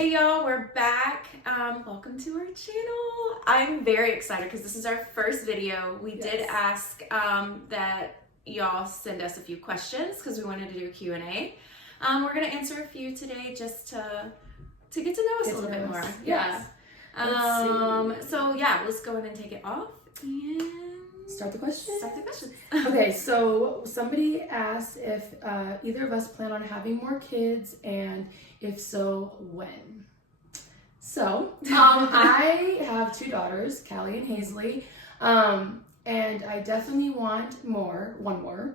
Hey y'all, we're back. Welcome to our channel. I'm very excited because this is our first video. We did ask that y'all send us a few questions because we wanted to do a Q&A. We're gonna answer a few today just to get to know us a little bit more. Yes. So yeah, let's go ahead and take it off and Start the question. Okay, so somebody asked if either of us plan on having more kids, and if so, when. So, I have two daughters, Callie and Hazley, and I definitely want one more.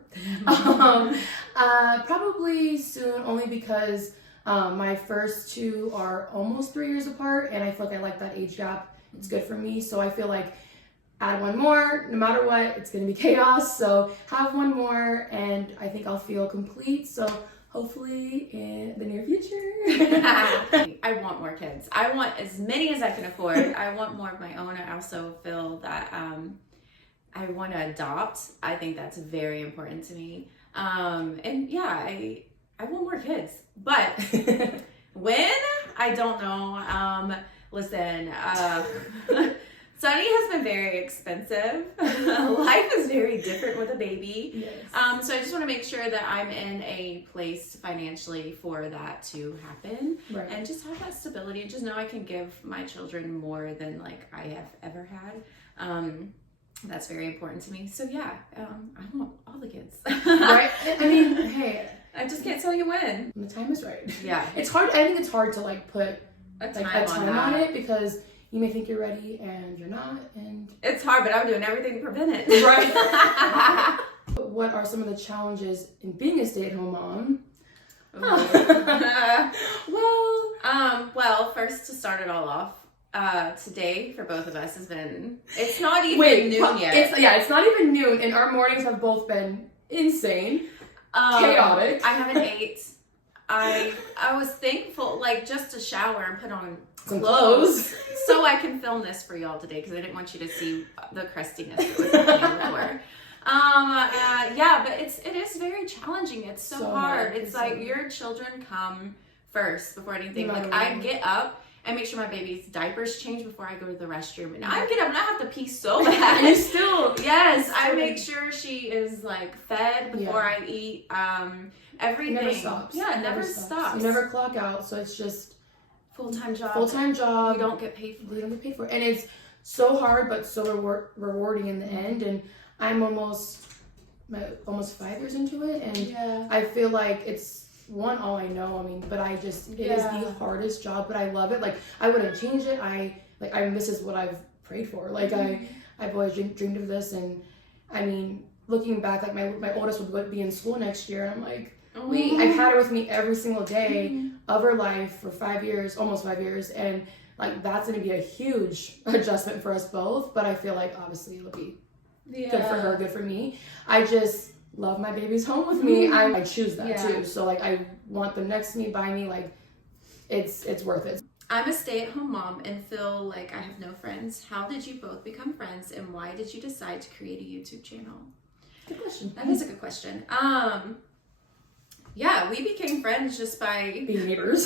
Probably soon, only because my first two are almost 3 years apart, and I feel like I like that age gap. It's good for me, so I feel like add one more, no matter what, it's gonna be chaos. So have one more, and I think I'll feel complete. So hopefully in the near future. I want more kids. I want as many as I can afford. I want more of my own. I also feel that I want to adopt. I think that's very important to me. And yeah, I want more kids. But when? I don't know. Listen, Sunny has been very expensive. Life is very different with a baby. Yes. So I just want to make sure that I'm in a place financially for that to happen. Right. And just have that stability and just know I can give my children more than like I have ever had. That's very important to me. So yeah, I want all the kids. Right? I mean, hey. I just can't tell you when. The time is right. Yeah. It's hard. I think it's hard to like put A a time on it, because you may think you're ready and you're not, and it's hard, but I'm doing everything to prevent it. Right. What are some of the challenges in being a stay-at-home mom? Well, first to start it all off, today for both of us has been, it's not even noon yet. It's not even noon, and our mornings have both been insane, chaotic. I haven't ate. I was thankful, like, just to shower and put on Some clothes. so I can film this for y'all today because I didn't want you to see the crustiness that was happening before. Yeah, but it is very challenging. It's so hard. It's like your children come first before anything. Like I get up and make sure my baby's diapers change before I go to the restroom. And I get up and I have to pee so bad. And you still. Yes, I make sure she is like fed before I eat. Everything. It never stops. Yeah, it never stops. You never clock out, so it's just full-time job. Full-time job. You don't get paid for it. You don't get paid for it. And it's so hard, but so rewarding in the end. And I'm almost 5 years into it, and I feel like it's all I know. I mean, but it is the hardest job, but I love it. Like I wouldn't change it. This is what I've prayed for. Like I've always dreamed of this, and I mean, looking back, like my oldest would be in school next year, and I'm like, I've had her with me every single day of her life for 5 years, almost 5 years, and like that's going to be a huge adjustment for us both. But I feel like obviously it'll be good for her, good for me. I just love my babies home with me. I choose that too. So like I want them next to me, by me. Like it's worth it. I'm a stay-at-home mom and feel like I have no friends. How did you both become friends, and why did you decide to create a YouTube channel? Good question. That is a good question. Yeah, we became friends just by being neighbors.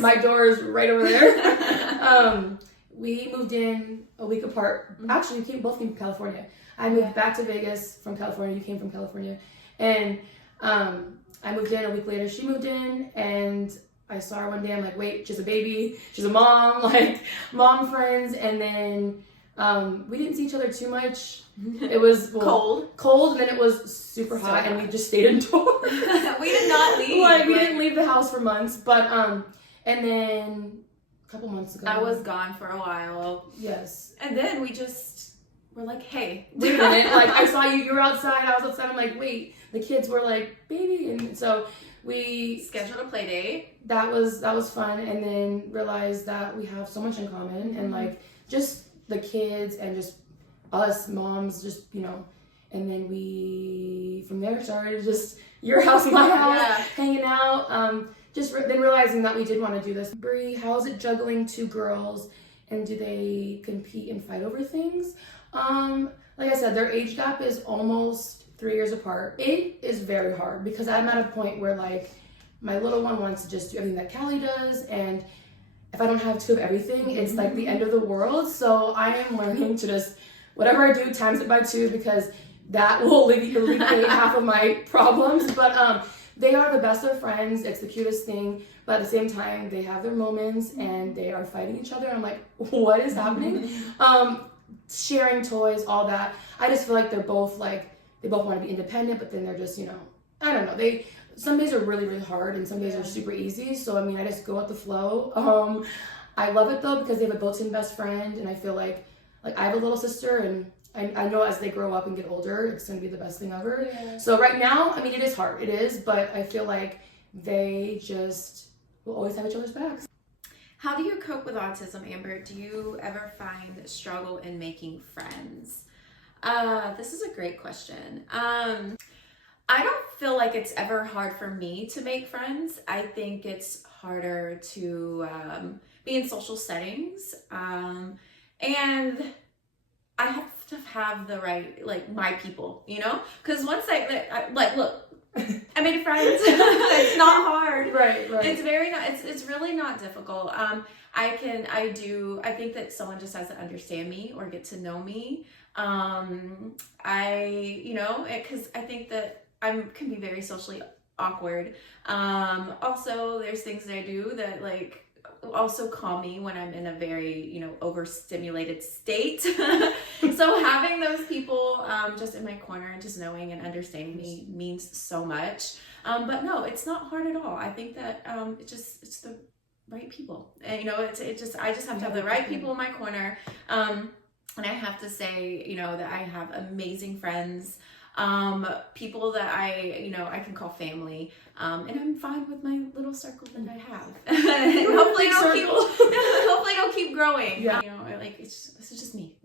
My door is right over there. We moved in a week apart. Actually, we both came from California. I moved back to Vegas from California. You came from California. And I moved in a week later. She moved in, and I saw her one day. I'm like, wait, she's a baby. She's a mom, like mom friends. And then we didn't see each other too much. It was cold, and then it was super hot, and we just stayed indoors. We did not leave. We didn't leave the house for months. But and then a couple months ago, I was gone for a while. Yes. And then we just were like, hey, wait a minute. Like I saw you were outside. I was outside. I'm like, wait. The kids were like, baby, and so we scheduled a play date. That was fun, and then realized that we have so much in common, and like just the kids and just us moms, just and then we from there started just your house, my house, hanging out. Then realizing that we did want to do this. Brie, how is it juggling two girls, and do they compete and fight over things? Like I said, their age gap is almost 3 years apart. It is very hard because I'm at a point where like my little one wants to just do everything that Callie does, and if I don't have 2 of everything, it's like the end of the world. So I am learning to just, whatever I do, times it by 2, because that will alleviate half of my problems. But they are the best of friends. It's the cutest thing. But at the same time, they have their moments and they are fighting each other. I'm like, what is happening? Sharing toys, all that. I just feel like they both want to be independent, but then they're just, I don't know. Some days are really, really hard and some days are super easy. So, I mean, I just go with the flow. I love it though, because they have a built-in best friend, and I feel like I have a little sister, and I know as they grow up and get older, it's going to be the best thing ever. Yeah. So right now, I mean, it is hard. It is, but I feel like they just will always have each other's backs. How do you cope with autism, Amber? Do you ever find struggle in making friends? This is a great question. I don't feel like it's ever hard for me to make friends. I think it's harder to be in social settings. And I have to have the right, my people, Because once look, I made friends. It's not hard. Right. It's it's really not difficult. I think that someone just has to understand me or get to know me. Because I think that I can be very socially awkward. Also, there's things that I do that also calm me when I'm in a very, overstimulated state. So having those people just in my corner and just knowing and understanding me means so much. But no, it's not hard at all. I think that it's the right people. And, I just have to have the right people in my corner. And I have to say, that I have amazing friends. People that I can call family, and I'm fine with my little circle that I have. Hopefully it'll keep growing. Yeah. This is just me.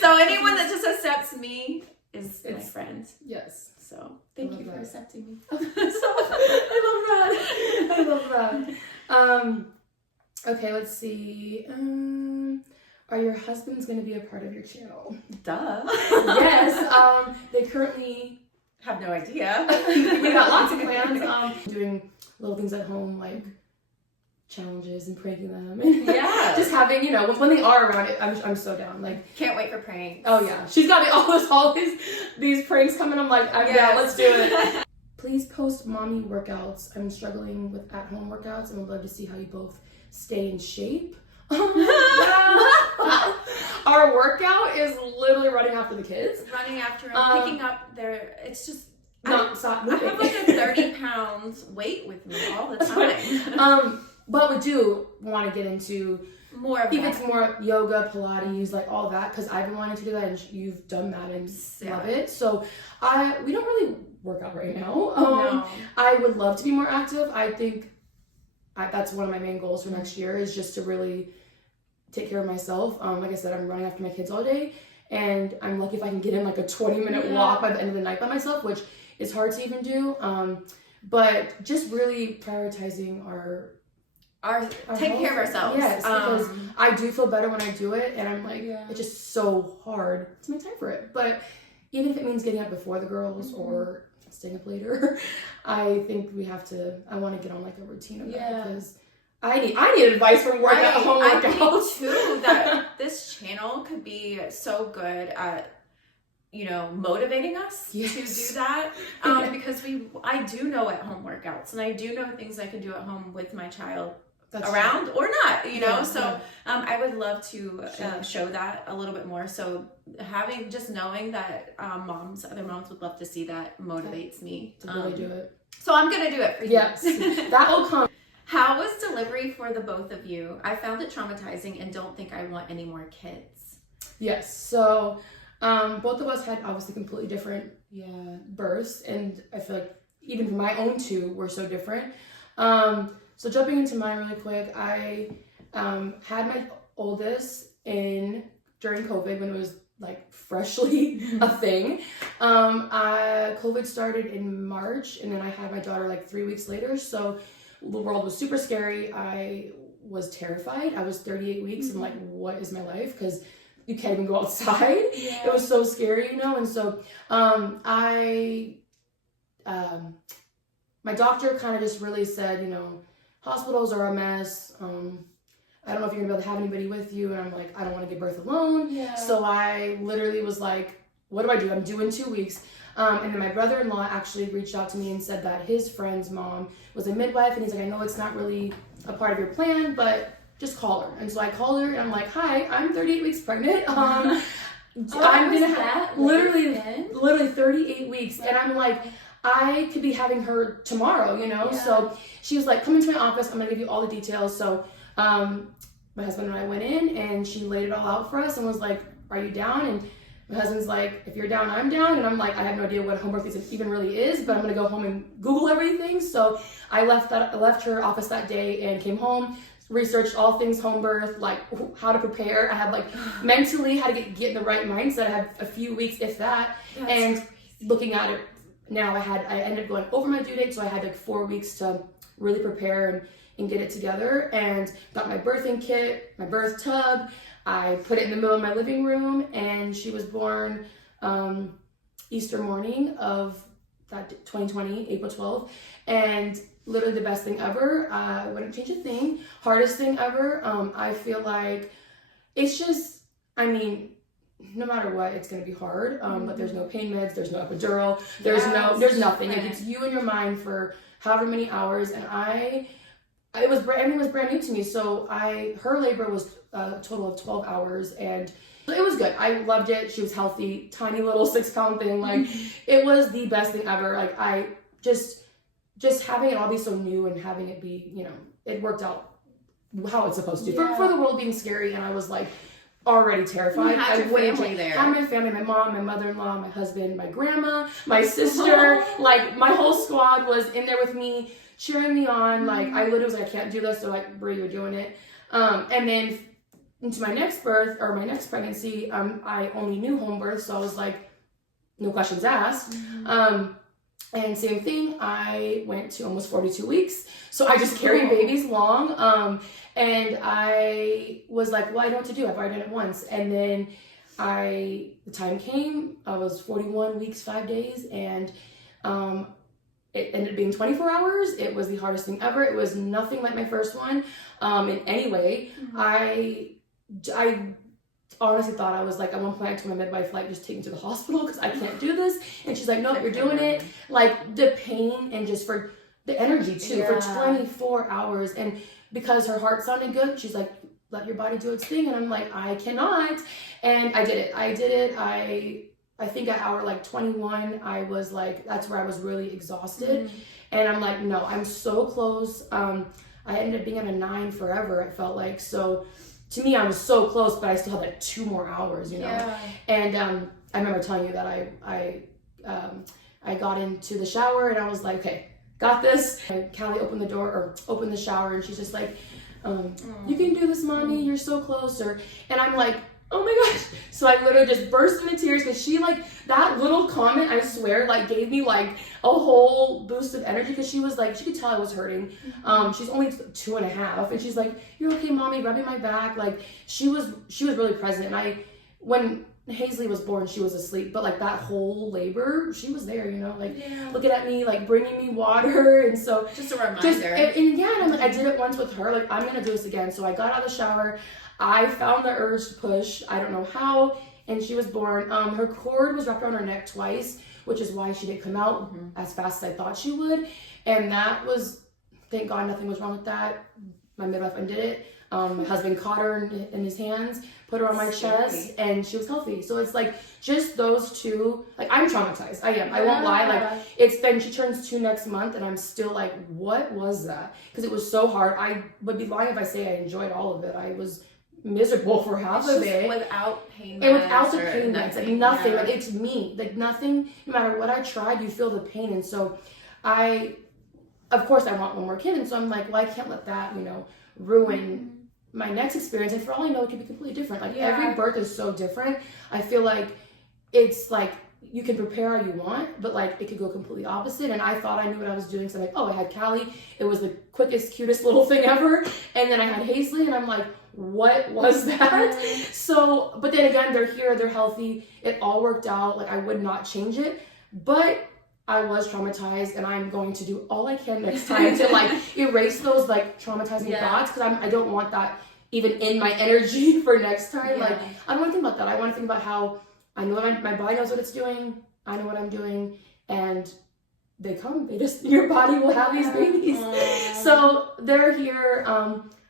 So anyone that just accepts me is my friend. Yes. So thank you for accepting me. I love that. Okay, let's see. Are your husbands going to be a part of your channel? Duh. Yes. They currently have no idea. We got lots of plans. Doing little things at home, like challenges and pranking them. And just having, when they are around it, I'm so down. Can't wait for pranks. Oh yeah. She's got me all these pranks coming. I'm like, yeah, let's do it. Please post mommy workouts. I'm struggling with at-home workouts, and would love to see how you both stay in shape. Our workout is literally running after the kids. Running after them, picking up it's just stop moving. I have a 30 pounds weight with me all the time. But we do want to get into more of it's more yoga, Pilates, all that, because I've been wanting to do that, and you've done that and love it. So we don't really work out right now. No. I would love to be more active. I think that's one of my main goals for next year, is just to really take care of myself. Like I said, I'm running after my kids all day, and I'm lucky if I can get in a 20-minute walk by the end of the night by myself, which is hard to even do. But just really prioritizing our taking care of ourselves. Yes, because I do feel better when I do it, and I'm it's just so hard to make time for it. But even if it means getting up before the girls or staying up later, I think I want to get on a routine of that, because I need advice from work at home workouts. I think too that this channel could be so good at motivating us to do that, because I do know at home workouts, and I do know things I can do at home with my child around or not, so I would love to show that a little bit more. So knowing that other moms would love to see that motivates me to really do it. So I'm gonna do it for you. Yes, that will come. How was delivery for the both of you? I found it traumatizing and don't think I want any more kids. Yes, so both of us had obviously completely different births, and I feel like even for my own two were so different. So jumping into mine really quick, I had my oldest during COVID, when it was freshly a thing. COVID started in March, and then I had my daughter 3 weeks later. So the world was super scary. I was terrified. I was 38 weeks and what is my life? Because you can't even go outside. It was so scary, and so my doctor kind of just really said, hospitals are a mess. I don't know if you're gonna be able to have anybody with you. And I'm like, I don't want to give birth alone. Yeah. So I literally was like, what do I do? I'm due in 2 weeks. And then my brother-in-law actually reached out to me and said that his friend's mom was a midwife, and he's like, I know it's not really a part of your plan, but just call her. And so I called her, and I'm like, hi, I'm 38 weeks pregnant. I'm gonna have literally 38 weeks, and I'm like, I could be having her tomorrow, you know? Yeah. So she was like, come into my office, I'm gonna give you all the details. So my husband and I went in, and she laid it all out for us and was like, are you down? And my husband's like, if you're down, I'm down. And I'm like, I have no idea what home birth even really is, but I'm gonna go home and Google everything. So I left her office that day and came home, researched all things home birth, like how to prepare. I had like mentally how to get in the right mindset. I had a few weeks, if that. That's and crazy. Looking at it now, I ended up going over my due date, so I had like 4 weeks to really prepare and get it together. And got my birthing kit, my birth tub. I put it in the middle of my living room, and she was born Easter morning of that 2020, April 12th. And literally the best thing ever. I wouldn't change a thing. Hardest thing ever. I feel like it's just, I mean, no matter what, it's gonna be hard. But there's no pain meds, there's no epidural, there's nothing. Like, it's you and your mind for however many hours. And it was brand new to me. So her labor was a total of 12 hours, and it was good. I loved it. She was healthy, tiny little 6-pound thing. Like, it was the best thing ever. Like, I just having it all be so new and having it be, you know, it worked out how it's supposed to. Yeah. For the world being scary, and I was like already terrified. You had your family there. I had my family, my mom, my mother-in-law, my husband, my grandma, my sister. Like, my whole squad was in there with me, cheering me on. Like, I literally was like, I can't do this. So like, Brie, you're doing it. And then into my next birth, or my next pregnancy, I only knew home birth. So I was like, no questions asked. And same thing, I went to almost 42 weeks. So I just carried babies long. And I was like, well, I know what to do. I've already done it once. And then the time came, I was 41 weeks, 5 days. And it ended up being 24 hours. It was the hardest thing ever. It was nothing like my first one in any way. I honestly thought, I was like, at one point I told my midwife, like, just take me to the hospital because I can't do this. And she's like, nope, you're doing it. Like, the pain and just for the energy too, for 24 hours. And because her heart sounded good, she's like, let your body do its thing. And I'm like, I cannot. And I did it. I think at hour like 21, I was like, that's where I was really exhausted. And I'm like, no, I'm so close. I ended up being at a 9 forever, it felt like. So to me, I was so close, but I still had like 2 more hours, you know? Yeah. And I remember telling you that I got into the shower, and I was like, okay, got this. And Callie opened the shower, and she's just like, you can do this, mommy, you're so close. And I'm like, oh my gosh. So I literally just burst into tears, because she, like, that little comment, I swear, like, gave me like a whole boost of energy, because she was like, she could tell I was hurting. She's only 2.5, and she's like, you're okay, mommy, rubbing my back. Like, she was really present. And when Hazley was born, she was asleep, but like that whole labor, she was there, you know, like looking at me, like bringing me water. And so just a reminder. And I'm like, I did it once with her, like, I'm gonna do this again. So I got out of the shower, I found the urge to push, I don't know how, and she was born. Her cord was wrapped around her neck twice, which is why she didn't come out as fast as I thought she would. And that was, thank God, nothing was wrong with that. My midwife undid it. My husband caught her in his hands, put her on my chest, and she was healthy. So it's like, just those two, like, I'm traumatized. I am. I won't lie. Like, she turns 2 next month, and I'm still like, what was that? Because it was so hard. I would be lying if I say I enjoyed all of it. I was miserable for half of it. Without pain meds. And without the pain meds, like nothing. Yeah. Like, it's me. Like, nothing, no matter what I tried, you feel the pain. And so of course I want one more kid. And so I'm like, well, I can't let that, you know, ruin my next experience. And for all I know, it could be completely different. Like, every birth is so different. I feel like it's like, you can prepare how you want, but like, it could go completely opposite. And I thought I knew what I was doing. So I'm like, oh, I had Callie. It was the quickest, cutest little thing ever. And then I had Hazley, and I'm like, what was that? So, but then again, they're here, they're healthy. It all worked out. Like, I would not change it, but I was traumatized, and I'm going to do all I can next time to like erase those like traumatizing thoughts, because I don't want that even in my energy for next time. Yeah. Like, I don't want to think about that. I want to think about how I know my body knows what it's doing. I know what I'm doing, and they come. They just, your body will have these babies. Aww. So they're here.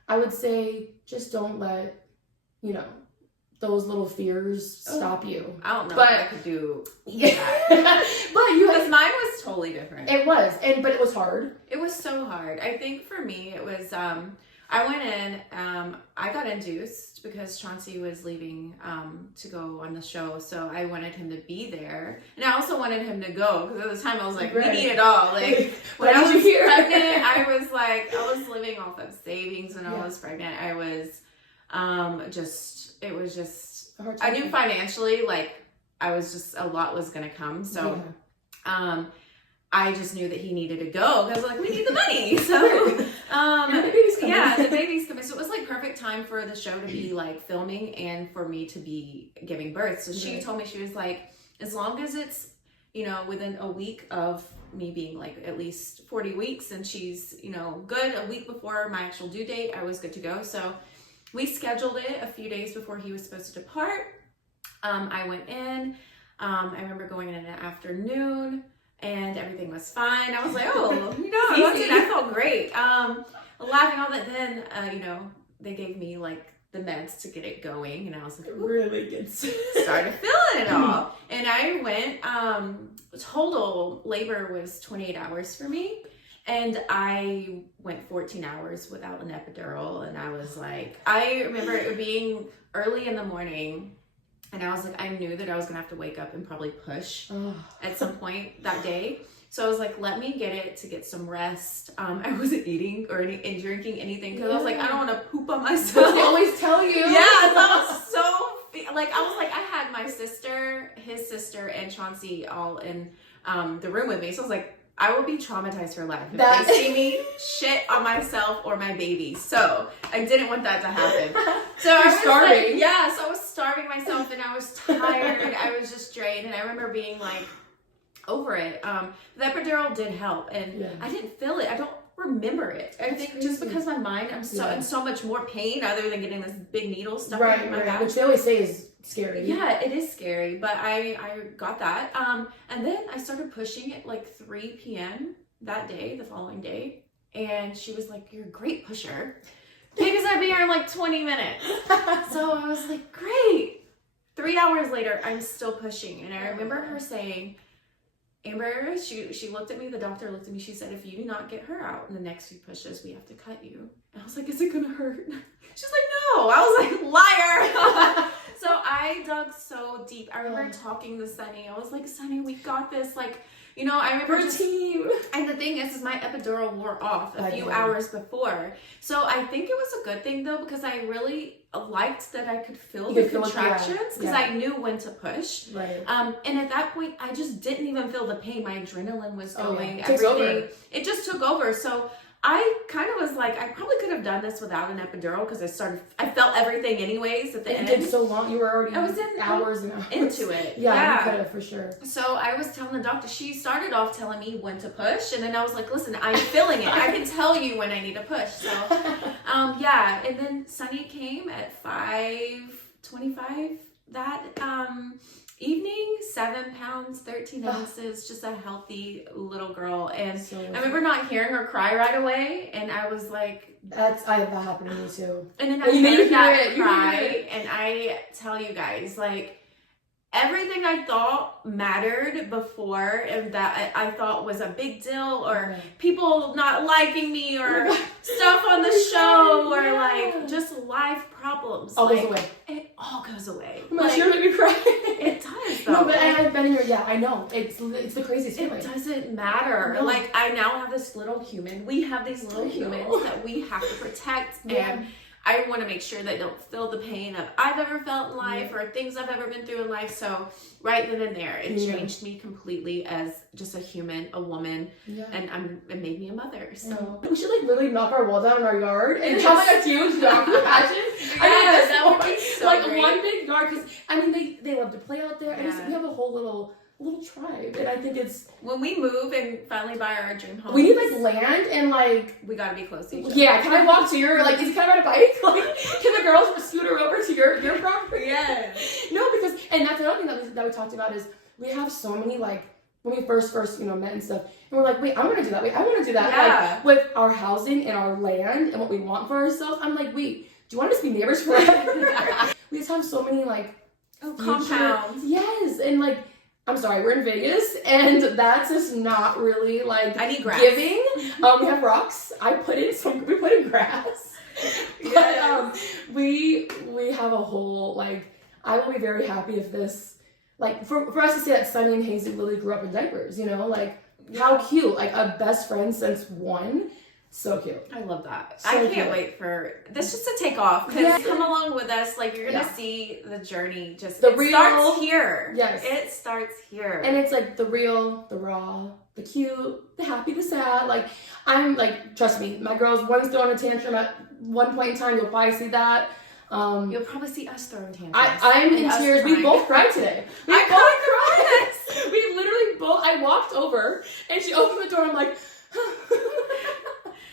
I would say just don't let, those little fears stop you. I don't know But- if I could do But you because mine was totally different. it was, but it was hard. It was so hard. I think for me, it was, I went in, I got induced because Chauncey was leaving to go on the show. So I wanted him to be there. And I also wanted him to go because at the time I was like, Right. we need it all. Like when Why I did was you hear? pregnant, I was living off of savings when I Yeah. was pregnant. I was it was just, A hard I time. knew financially, like I was just, a lot was going to come. So, I just knew that he needed to go because like we need the money. So And the baby's coming. yeah, the baby's coming. So it was like perfect time for the show to be like filming and for me to be giving birth. So she Right. told me, she was like, as long as it's, within a week of me being like at least 40 weeks and she's, good a week before my actual due date, I was good to go. So we scheduled it a few days before he was supposed to depart. I went in. I remember going in the afternoon and everything was fine. I was like, oh, I walked in, I felt great. Laughing all that. Then, they gave me like the meds to get it going, and I was like, It really gets started feeling it all. And I went, total labor was 28 hours for me. And I went 14 hours without an epidural. And I was like, I remember it being early in the morning. And I was like, I knew that I was going to have to wake up and probably push at some point that day. So I was like, let me get it to get some rest. I wasn't eating or and drinking anything because I was like, I don't want to poop on myself. They always tell you. Yeah, I was so, I had my sister, his sister, and Chauncey all in the room with me. So I was like, I will be traumatized for life if they see me shit on myself or my baby. So I didn't want that to happen. So I was starving. so I was starving myself and I was tired. I was just drained. And I remember being like over it. The epidural did help and I didn't feel it. I don't remember it. I think just because my mind, I'm in so much more pain other than getting this big needle stuck in my back. Which they always say is scary. Yeah, it is scary, but I got that. And then I started pushing at like 3 p.m. that day, the following day. And she was like, you're a great pusher. Baby's gonna be here in like 20 minutes. So I was like, great. 3 hours later, I'm still pushing. And I remember her saying, Amber, she looked at me, the doctor looked at me, she said, if you do not get her out in the next few pushes, we have to cut you. And I was like, is it gonna hurt? She's like, no. I was like, liar. So I dug so deep. I remember talking to Sunny. I was like, Sunny, we got this. Like, I remember Her team. And the thing is my epidural wore off a few hours before. So I think it was a good thing though, because I really liked that I could feel the contractions because I knew when to push. Right. And at that point, I just didn't even feel the pain. My adrenaline was going. It takes over. It just took over. So I kind of was like, I probably could have done this without an epidural because I felt everything anyways at the end. It did so long. You were already I was hours and hours into it. Yeah, you could have for sure. So I was telling the doctor, she started off telling me when to push. And then I was like, listen, I'm feeling it. I can tell you when I need to push. So, and then Sunny came at 5:25 that evening, 7 pounds, 13 ounces, just a healthy little girl. And I remember not hearing her cry right away. And I was like, that happened to me too. And then I heard that cry. And I tell you guys, like, everything I thought mattered before and that I thought was a big deal or people not liking me or stuff on the show or like just life problems. All goes away. It all goes away. My shirt made me cry. It does though. No, but I've been here. Yeah, I know. It's the craziest feeling. It doesn't matter. No. Like I now have this little human. We have these little humans that we have to protect and I want to make sure that they don't feel the pain that I've ever felt in life or things I've ever been through in life. So right then and there, it changed me completely as just a human, a woman, and it made me a mother. So we should like literally knock our wall down in our yard and have like a huge yard. Imagine. That would be so like great. one big yard because they love to play out there and we have a whole little tribe and I think it's when we move and finally buy our dream home, we need like land and like we gotta be close to each other. Yeah, can I walk to your like is can I ride a bike? Like can we talked about is we have so many, like, when we first, met and stuff, and we're like, wait, I want to do that. Wait, I want to do that. Yeah. Like, with our housing and our land and what we want for ourselves, I'm like, wait, do you want us to be neighbors forever? We just have so many, like, compounds. Yes, and, like, I'm sorry, we're in Vegas, and that's just not really, like, I need grass. giving. We have rocks. We put in grass. But, we have a whole, like, I will be very happy if this, like, for us to say that Sunny and Hazy literally grew up in diapers, like, how cute. Like, a best friend since 1. So cute. I love that. So I can't cute. wait for this just to take off, because come along with us. Like, you're gonna see the journey. Just it starts here. Yes, it starts here, and it's like the real, the raw, the cute, the happy, the sad. Like, I'm like, trust me, my girls, one's throwing a tantrum at one point in time. You'll probably see that. You'll probably see us throwing tantrums. I'm in tears. We both cried today. We both cried. We literally both. I walked over and she opened the door. And I'm like.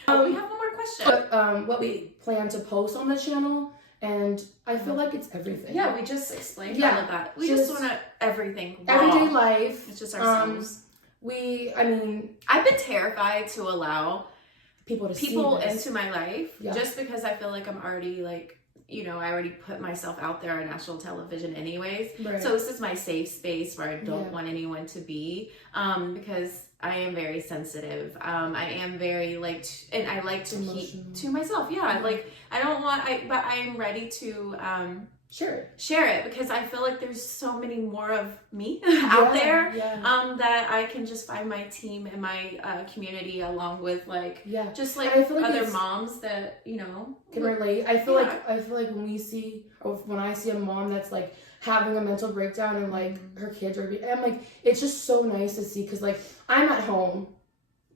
We have one more question. What we plan to post on the channel, and I feel like it's everything. Yeah, we just explained all of that. We just want to everything raw. Everyday life. It's just ourselves. I've been terrified to allow people see into my life, just because I feel like I'm already, like, I already put myself out there on national television anyways. Right. So this is my safe space where I don't want anyone to be, because I am very sensitive. I am very, like, and I like to keep to myself. Yeah, like, I don't want, but I am ready to share it, because I feel like there's so many more of me out there, that I can just find my team and my community, along with, like, just like I feel like other moms that can relate. I feel like when I see a mom that's, like, having a mental breakdown and, like, her kids are, I'm like, it's just so nice to see, because, like, I'm at home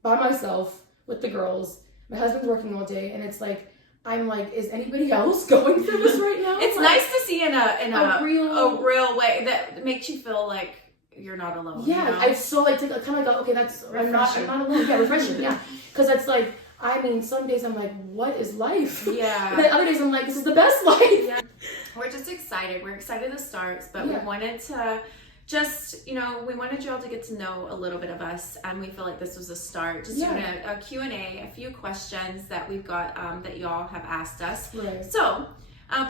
by myself with the girls, my husband's working all day, and it's like, I'm like, is anybody else going through this right now? It's nice to see in a real way that makes you feel like you're not alone. Yeah, I so, like, to kind of like, okay, that's refreshing. I'm not alone. Yeah, refreshing. Yeah, because it's like, I mean, some days I'm like, what is life? Yeah. And then other days I'm like, this is the best life. Yeah. We're just excited. We're excited to start, but we wanted to just, we wanted you all to get to know a little bit of us, and we feel like this was a start. Just doing a Q&A, a few questions that we've got that y'all have asked us. Right. So,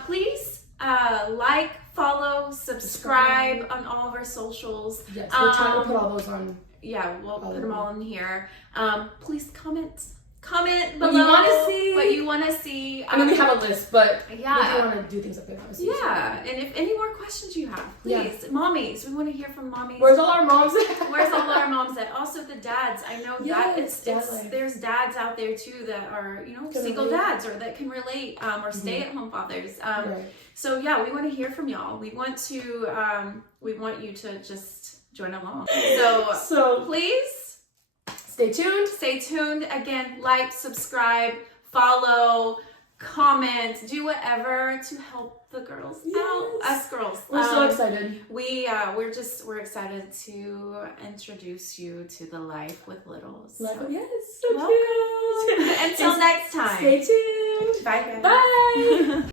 please like, follow, subscribe on all of our socials. Yes, we're trying to put all those on. Yeah, we'll put them all in here. Please comment below what you want to see. I mean, we have a list, but we do want to do things up there. Yeah, and if any more questions you have, please, mommies, we want to hear from mommies. Where's all our moms at? Where's all our moms at? Also, the dads. I know that there's dads out there too that are single dads, or that can relate, or stay-at-home fathers. So yeah, we want to hear from y'all. We want you to just join along. So please. Stay tuned. Again, like, subscribe, follow, comment, do whatever to help the girls out. Us girls. We're so excited. We're excited to introduce you to the Life with Littles. Yes, so cute. Until next time. Stay tuned. Bye, guys. Bye.